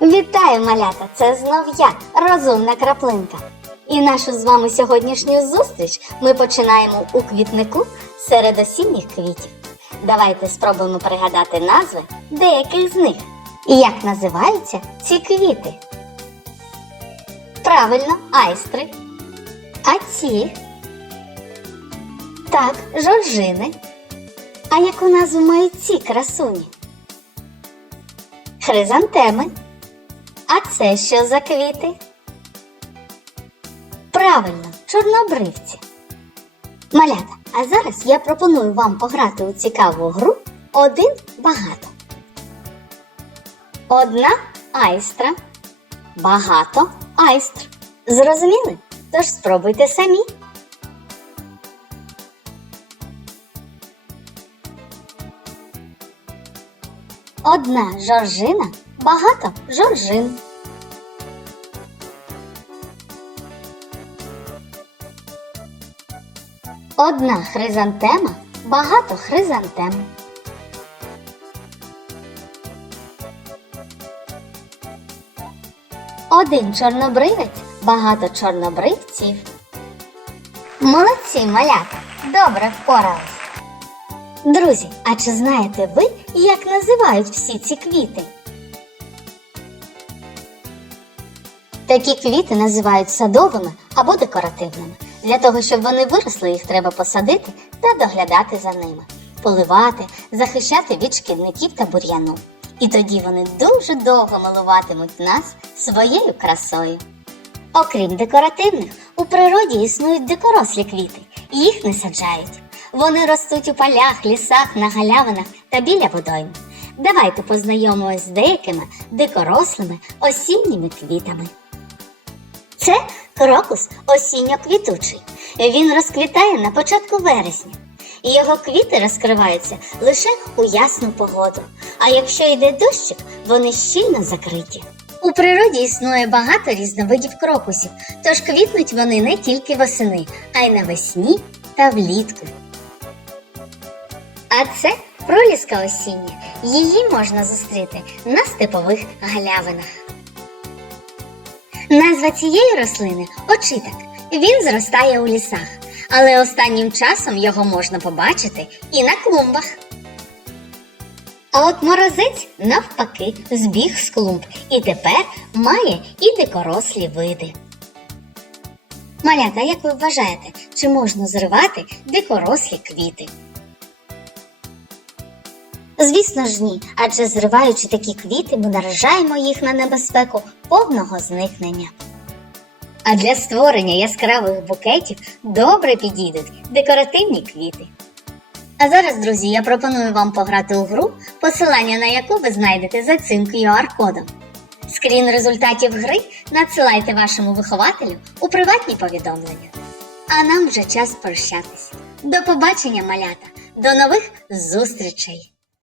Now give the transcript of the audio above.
Вітаю, малята! Це знов я, розумна краплинка. І нашу з вами сьогоднішню зустріч ми починаємо у квітнику серед осінніх квітів. Давайте спробуємо пригадати назви деяких з них. І як називаються ці квіти? Правильно, айстри. А ці? Так, жоржини. А яку назву мають ці красуні? Хризантеми. А це що за квіти? Правильно, чорнобривці. Малята, а зараз я пропоную вам пограти у цікаву гру один багато. Одна айстра. Багато айстр. Зрозуміли? Тож спробуйте самі. Одна жоржина, багато жоржин. Одна хризантема, багато хризантем. Один чорнобривець, багато чорнобривців. Молодці, малята! Добре впорались. Друзі, а чи знаєте ви, як називають всі ці квіти? Такі квіти називають садовими або декоративними. Для того, щоб вони виросли, їх треба посадити та доглядати за ними, поливати, захищати від шкідників та бур'яну. І тоді вони дуже довго милуватимуть нас своєю красою. Окрім декоративних, у природі існують дикорослі квіти, їх не саджають. Вони ростуть у полях, лісах, на галявинах та біля водойм. Давайте познайомимось з деякими дикорослими осінніми квітами. Це крокус осінньо-квітучий. Він розквітає на початку вересня. Його квіти розкриваються лише у ясну погоду. А якщо йде дощик, вони щільно закриті. У природі існує багато різновидів крокусів, тож квітнуть вони не тільки восени, а й навесні та влітку. А це проліска осіння. Її можна зустріти на степових галявинах. Назва цієї рослини очиток. Він зростає у лісах, але останнім часом його можна побачити і на клумбах. А от морозець навпаки збіг з клумб і тепер має і дикорослі види. Малята, як ви вважаєте, чи можна зривати дикорослі квіти? Звісно ж ні, адже зриваючи такі квіти, ми наражаємо їх на небезпеку повного зникнення. А для створення яскравих букетів добре підійдуть декоративні квіти. А зараз, друзі, я пропоную вам пограти у гру, посилання на яку ви знайдете за цим QR-кодом. Скрін результатів гри надсилайте вашому вихователю у приватні повідомлення. А нам вже час прощатись. До побачення, малята! До нових зустрічей!